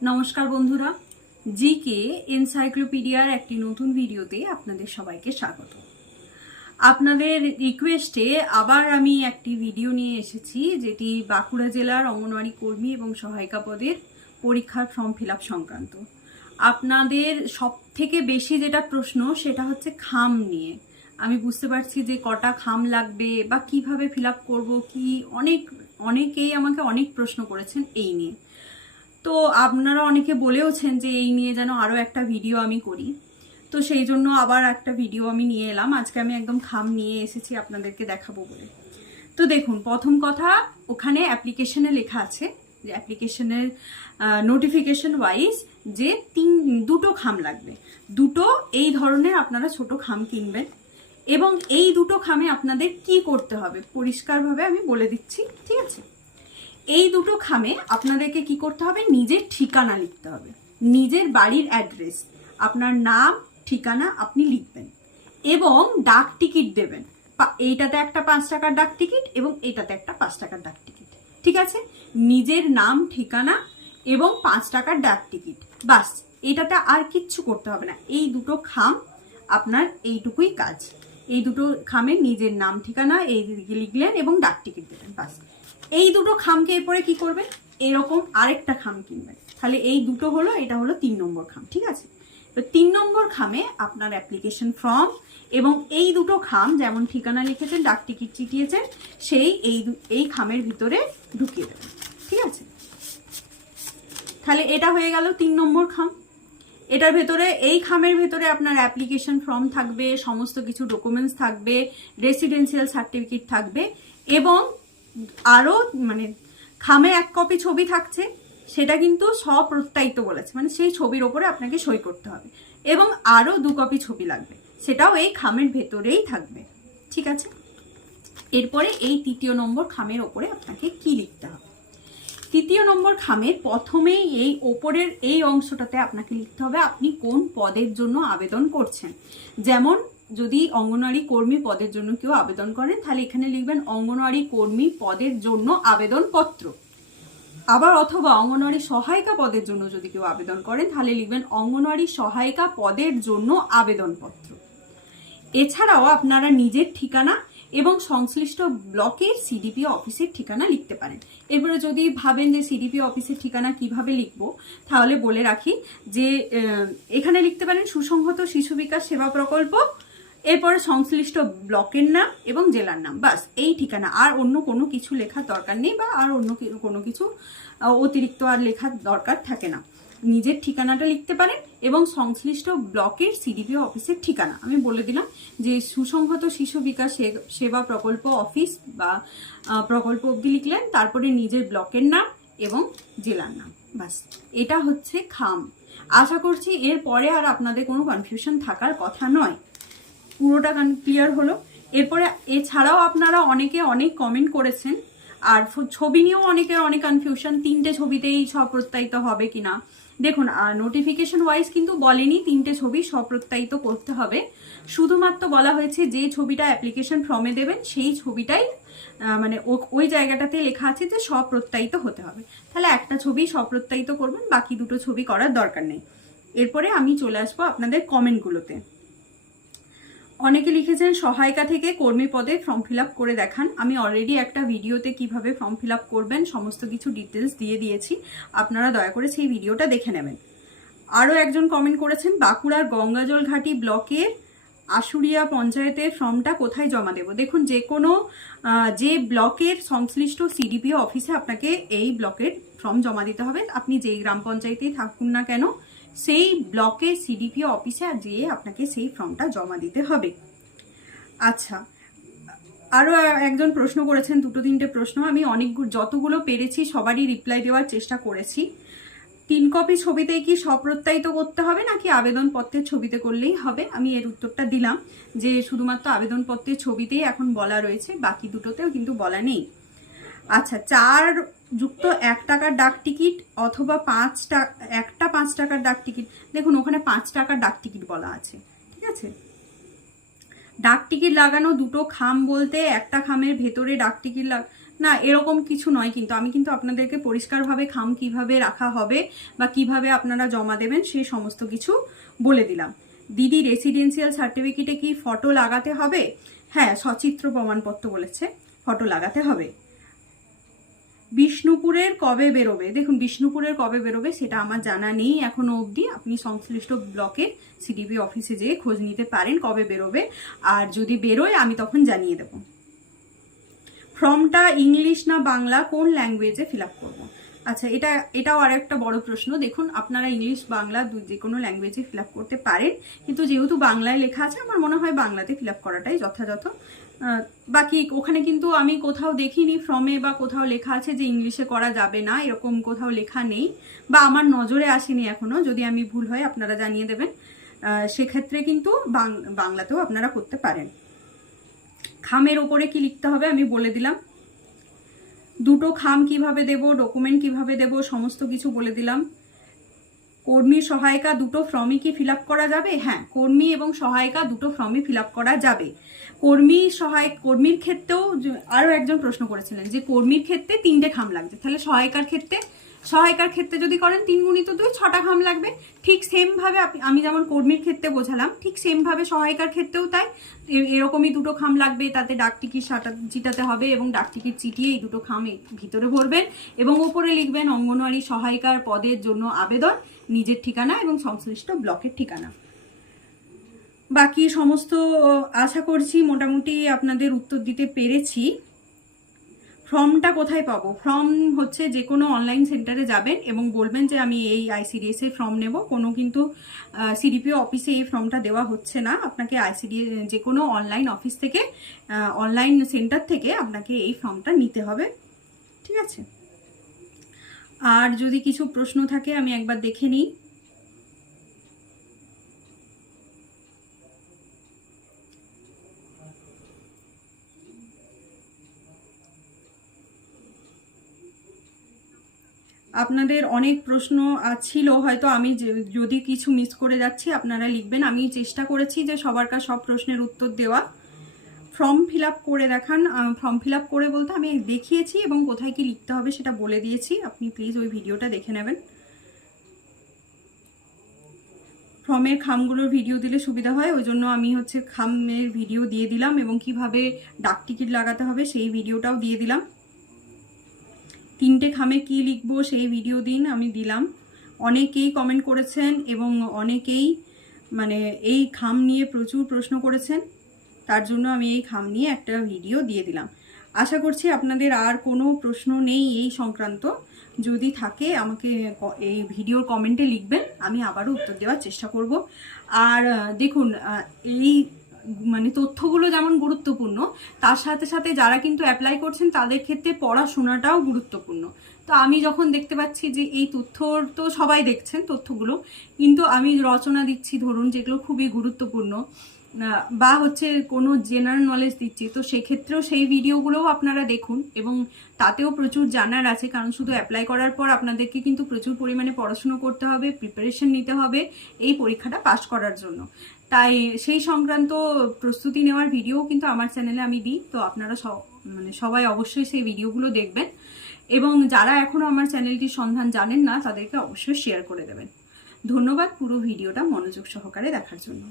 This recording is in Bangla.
নমস্কার বন্ধুরা, জিকে এনসাইক্লোপিডিয়ার একটি নতুন ভিডিওতে আপনাদের সবাইকে স্বাগত। আপনাদের রিকোয়েস্টে আবার আমি একটি ভিডিও নিয়ে এসেছি, যেটি বাঁকুড়া জেলার অঙ্গনওয়াড়ি কর্মী এবং সহায়িকা পদের পরীক্ষার ফর্ম ফিল সংক্রান্ত। আপনাদের সব থেকে বেশি যেটা প্রশ্ন, সেটা হচ্ছে খাম নিয়ে। আমি বুঝতে পারছি যে কটা খাম লাগবে বা কীভাবে ফিল আপ করব, কি অনেক, অনেকেই আমাকে অনেক প্রশ্ন করেছেন এই নিয়ে। তো আপনারা অনেকে বলেওছেন যে এই নিয়ে যেন আরও একটা ভিডিও আমি করি। তো সেই জন্য আবার একটা ভিডিও আমি নিয়ে এলাম। আজকে আমি একদম খাম নিয়ে এসেছি আপনাদেরকে দেখাবো বলে। তো দেখুন, প্রথম কথা, ওখানে অ্যাপ্লিকেশনে লেখা আছে যে অ্যাপ্লিকেশনের নোটিফিকেশন ওয়াইজ যে তিন, দুটো খাম লাগবে। দুটো এই ধরনের আপনারা ছোট খাম কিনবেন এবং এই দুটো খামে আপনাদের কি করতে হবে? পরিষ্কারভাবে আমি বলে দিচ্ছি, ঠিক আছে? এই দুটো খামে আপনাদেরকে কি করতে হবে? নিজের ঠিকানা লিখতে হবে। নিজের বাড়ির অ্যাড্রেস, আপনার নাম, ঠিকানা আপনি লিখবেন এবং ডাক টিকিট দেবেন। এইটাতে একটা পাঁচ টাকার ডাক টিকিট এবং এটাতে একটা পাঁচ টাকার ডাক টিকিট। ঠিক আছে? নিজের নাম, ঠিকানা এবং পাঁচ টাকার ডাক টিকিট। বাস, এটাতে আর কিচ্ছু করতে হবে না। এই দুটো খাম আপনার এইটুকুই কাজ। এই দুটো খামে নিজের নাম, ঠিকানা, এই লিখলেন এবং ডাক টিকিট দেবেন। বাস এই দুটো খামকে এরপরে কি করবেন এরকম আরেকটা খাম কিনবেন তাহলে এই দুটো হলো, এটা হলো তিন নম্বর খাম, ঠিক আছে? তো তিন নম্বর খামে আপনার অ্যাপ্লিকেশন ফর্ম এবং এই দুটো খাম যেমন ঠিকানা লিখেছেন, ডাক টিকিট চিটিয়েছেন সেই এই এই খামের ভিতরে ঢুকিয়ে দেবেন, ঠিক আছে? তাহলে এটা হয়ে গেল তিন নম্বর খাম। এটার ভেতরে, এই খামের ভেতরে আপনার অ্যাপ্লিকেশন ফর্ম থাকবে, সমস্ত কিছু ডকুমেন্টস থাকবে রেসিডেন্সিয়াল সার্টিফিকেট থাকবে এবং আরও মানে খামে এক কপি ছবি থাকছে, সেটা কিন্তু স্বপ্রত্যায়িত বলেছে। মানে সেই ছবির ওপরে আপনাকে সই করতে হবে। এবং আরও দু কপি ছবি লাগবে। সেটাও এই খামের ভেতরেই থাকবে। ঠিক আছে? এরপরে এই তৃতীয় নম্বর খামের ওপরে আপনাকে কি লিখতে হবে? তৃতীয় নম্বর খামের প্রথমেই এই ওপরের এই অংশটাতে আপনাকে লিখতে হবে, আপনি কোন পদের জন্য আবেদন করছেন। যেমন যদি অঙ্গনওয়াড়ি কর্মী পদের জন্য কেউ আবেদন করেন, তাহলে এখানে লিখবেন অঙ্গনওয়াড়ি কর্মী পদের জন্য আবেদনপত্র। আবার অথবা অঙ্গনওয়াড়ি সহায়িকা পদের জন্য যদি কেউ আবেদন করেন, তাহলে লিখবেন অঙ্গনওয়াড়ি সহায়িকা পদের জন্য আবেদনপত্র। এছাড়াও আপনারা নিজের ঠিকানা এবং সংশ্লিষ্ট ব্লকের সিডিপি অফিসের ঠিকানা লিখতে পারেন। এরপরে যদি ভাবেন যে সিডিপি অফিসের ঠিকানা কীভাবে লিখব, তাহলে বলে রাখি যে এখানে লিখতে পারেন সুসংহত শিশু বিকাশ সেবা প্রকল্প এরপরে সংশ্লিষ্ট ব্লকের নাম এবং জেলার নাম। বাস, এই ঠিকানা। আর অন্য কোনো কিছু লেখার দরকার নেই বা আর অন্য কোনো কিছু অতিরিক্ত আর লেখার দরকার থাকে না। নিজের ঠিকানাটা লিখতে পারেন এবং সংশ্লিষ্ট ব্লকের সিডিপি অফিসের ঠিকানা। আমি বলে দিলাম যে সুসংহত শিশু বিকাশ সেবা প্রকল্প অফিস বা প্রকল্প অবধি লিখলেন, তারপরে নিজের ব্লকের নাম এবং জেলার নাম। বাস, এটা হচ্ছে খাম। আশা করছি এর পরে আর আপনাদের কোনো কনফিউশন থাকার কথা নয়। পুরোটা ক্লিয়ার হলো। এরপরে এছাড়াও আপনারা অনেকে অনেক কমেন্ট করেছেন। আর ছবি নিয়েও অনেকের অনেক কনফিউশন তিনটে ছবিতেই স্বপ্রত্যায়িত হবে কিনা। দেখুন নোটিফিকেশন ওয়াইজ কিন্তু বলেনি তিনটে ছবি স্বপ্রত্যায়িত করতে হবে। শুধুমাত্র বলা হয়েছে যে ছবিটা অ্যাপ্লিকেশন ফর্মে দেবেন, সেই ছবিটাই মানে ওই জায়গাটাতে লেখা আছে যে স্বপ্রত্যায়িত হতে হবে। তাহলে একটা ছবি স্বপ্রত্যায়িত করবেন, বাকি দুটো ছবি করার দরকার নেই। এরপরে আমি চলে আসব আপনাদের কমেন্টগুলোতে অনেকে লিখেছেন, সহায়িকা থেকে কর্মী পদে ফর্ম ফিল করে দেখান। আমি অলরেডি একটা ভিডিওতে কীভাবে ফর্ম ফিল করবেন, সমস্ত কিছু ডিটেলস দিয়ে দিয়েছি। আপনারা দয়া করে সেই ভিডিওটা দেখে নেবেন। আরও একজন কমেন্ট করেছেন, বাঁকুড়ার গঙ্গাজল ঘাটি ব্লকের আশুরিয়া পঞ্চায়েতের ফর্মটা কোথায় জমা দেব? দেখুন, যে কোনো যে ব্লকের সংশ্লিষ্ট সিডিপিও অফিসে আপনাকে এই ব্লকের ফর্ম জমা দিতে হবে। আপনি যেই গ্রাম পঞ্চায়েতেই থাকুন না কেন সেই ব্লকের সিডিপিও অফিসে যেয়ে আপনাকে সেই ফর্মটা জমা দিতে হবে। আচ্ছা আরও একজন প্রশ্ন করেছেন, দুটো তিনটে প্রশ্ন। আমি অনেক যতগুলো পেরেছি, সবারই রিপ্লাই দেওয়ার চেষ্টা করেছি। তিন কপি ছবিতেই কি স্বপ্রত্যায়িত করতে হবে, নাকি আবেদনপত্রের ছবিতে করলেই হবে? আমি এর উত্তরটা দিলাম যে, শুধুমাত্র আবেদনপত্রের ছবিতেই এখন বলা রয়েছে, বাকি দুটোতেও কিন্তু বলা নেই। আচ্ছা চার যুক্ত এক টাকার ডাক টিকিট অথবা পাঁচ টাকা একটা পাঁচ টাকার ডাক টিকিট, দেখুন ওখানে পাঁচ টাকার ডাক টিকিট বলা আছে, ঠিক আছে? ডাক টিকিট লাগানো দুটো খাম বলতে একটা খামের ভেতরে ডাক টিকিট লাগ, না, এরকম কিছু নয় কিন্তু, আমি কিন্তু আপনাদেরকে পরিষ্কারভাবে খাম কীভাবে রাখা হবে বা কীভাবে আপনারা জমা দেবেন সেই সমস্ত কিছু বলে দিলাম। দিদি রেসিডেন্সিয়াল সার্টিফিকেটে কি ফটো লাগাতে হবে? হ্যাঁ সচিত্র প্রমাণপত্র বলেছে ফটো লাগাতে হবে। বিষ্ণুপুরের কবে বেরোবে? দেখুন, বিষ্ণুপুরের কবে বেরোবে সেটা আমার জানা নেই এখনও অবধি। আপনি সংশ্লিষ্ট ব্লকের সিডিপি অফিসে যেয়ে খোঁজ নিতে পারেন কবে বেরোবে। আর যদি বেরোয়, আমি তখন জানিয়ে দেব। ফর্মটা ইংলিশ না বাংলা, কোন ল্যাঙ্গুয়েজে ফিল আপ করব? আচ্ছা এটা, এটাও আর একটা বড় প্রশ্ন। দেখুন, আপনারা ইংলিশ, বাংলা দুই যে কোনো ল্যাঙ্গুয়েজে ফিল করতে পারেন। কিন্তু যেহেতু বাংলায় লেখা আছে, আমার মনে হয় বাংলাতে ফিল করাটাই যথাযথ। বাকি ওখানে কিন্তু আমি কোথাও দেখিনি ফর্মে বা কোথাও লেখা আছে যে ইংলিশে করা যাবে না, এরকম কোথাও লেখা নেই। বা আমার নজরে আসেনি এখনও যদি আমি ভুল হয়, আপনারা জানিয়ে দেবেন। সেক্ষেত্রে কিন্তু বাংলাতেও আপনারা করতে পারেন। খামের ওপরে কি লিখতে হবে, আমি বলে দিলাম। দুটো খাম কীভাবে দেব ডকুমেন্ট কীভাবে দেব, সমস্ত কিছু বলে দিলাম। কর্মী সহায়িকা দুটো ফর্মই কি ফিল করা যাবে? হ্যাঁ কর্মী এবং সহায়িকা দুটো ফর্মই ফিল করা যাবে। কর্মী সহায়ক কর্মীর ক্ষেত্রেও আরও একজন প্রশ্ন করেছিলেন যে কর্মীর ক্ষেত্রে তিনটে খাম লাগছে। তাহলে সহায়িকার ক্ষেত্রে সহায়িকার ক্ষেত্রে যদি করেন তিন গুণিত দুই, ছটা খাম লাগবে। ঠিক সেম ভাবে আমি যেমন কর্মীর ক্ষেত্রে বোঝালাম, ঠিক সেম ভাবে সহায়িকার ক্ষেত্রেও তাই। এরকমই দুটো খাম লাগবে, তাতে ডাক টিকিট সাটা চিটাতে হবে এবং ডাক টিকিট চিটিয়ে এই দুটো খাম ভিতরে ভরবেন এবং ওপরে লিখবেন অঙ্গনওয়াড়ি সহায়িকার পদের জন্য আবেদন, নিজের ঠিকানা এবং সংশ্লিষ্ট ব্লকের ঠিকানা। বাকি সমস্ত আশা করছি মোটামুটি আপনাদের উত্তর দিতে পেরেছি। ফর্মটা কোথায় পাবো? ফর্ম হচ্ছে যে কোনো অনলাইন সেন্টারে যাবেন এবং বলবেন যে আমি এই আইসিডিএস এর ফর্ম নেব। কোনো কিন্তু সিডিপিও অফিসে এই ফর্মটা দেওয়া হচ্ছে না। আপনাকে আইসিডি যে কোনো অনলাইন অফিস থেকে অনলাইন সেন্টার থেকে আপনাকে এই ফর্মটা নিতে হবে। ঠিক আছে? আর যদি কিছু প্রশ্ন থাকে, আমি একবার দেখে নিই। আপনাদের অনেক প্রশ্ন ছিল হয়তো আমি যদি কিছু মিস করে যাচ্ছি, আপনারা লিখবেন। আমি চেষ্টা করেছি যে সবার কাছে সব প্রশ্নের উত্তর দেওয়া। ফর্ম ফিল করে দেখান। ফর্ম ফিল করে বলতে আমি দেখিয়েছি এবং কোথায় কি লিখতে হবে সেটা বলে দিয়েছি। আপনি প্লিজ ওই ভিডিওটা দেখে নেবেন। ফর্মের খামগুলোর ভিডিও দিলে সুবিধা হয়। ওই জন্য আমি হচ্ছে খামের ভিডিও দিয়ে দিলাম এবং কীভাবে ডাক টিকিট লাগাতে হবে সেই ভিডিওটাও দিয়ে দিলাম। তিনটে খামে কি লিখব সেই ভিডিও দিন আমি দিলাম। অনেকেই কমেন্ট করেছেন এবং অনেকেই মানে এই খাম নিয়ে প্রচুর প্রশ্ন করেছেন। তার জন্য আমি এই খাম নিয়ে একটা ভিডিও দিয়ে দিলাম। আশা করছি আপনাদের আর কোনো প্রশ্ন নেই এই সংক্রান্ত। যদি থাকে আমাকে এই ভিডিওর কমেন্টে লিখবেন, আমি আবারও উত্তর দেওয়ার চেষ্টা করব। আর দেখুন এই মানে তথ্যগুলো যেমন গুরুত্বপূর্ণ, তার সাথে সাথে যারা কিন্তু অ্যাপ্লাই করছেন তাদের ক্ষেত্রে পড়াশোনাটাও গুরুত্বপূর্ণ। তো আমি যখন দেখতে পাচ্ছি যে এই তথ্য তো সবাই দেখছেন তথ্যগুলো, কিন্তু আমি রচনা দিচ্ছি ধরুন যেগুলো খুবই গুরুত্বপূর্ণ। বা হচ্ছে কোনো জেনারেল নলেজ দিচ্ছি, তো সেক্ষেত্রেও সেই ভিডিওগুলোও আপনারা দেখুন এবং তাতেও প্রচুর জানার আছে, কারণ শুধু অ্যাপ্লাই করার পর আপনাদেরকে কিন্তু প্রচুর পরিমাণে পড়াশুনো করতে হবে প্রিপারেশন নিতে হবে এই পরীক্ষাটা পাশ করার জন্য। তাই সেই সংক্রান্ত প্রস্তুতি নেওয়ার ভিডিও কিন্তু আমার চ্যানেলে আমি দিই, তো আপনারা মানে সবাই অবশ্যই সেই ভিডিওগুলো দেখবেন এবং যারা এখনও আমার চ্যানেলটির সন্ধান জানেন না, তাদেরকে অবশ্যই শেয়ার করে দেবেন। ধন্যবাদ পুরো ভিডিওটা মনোযোগ সহকারে দেখার জন্য।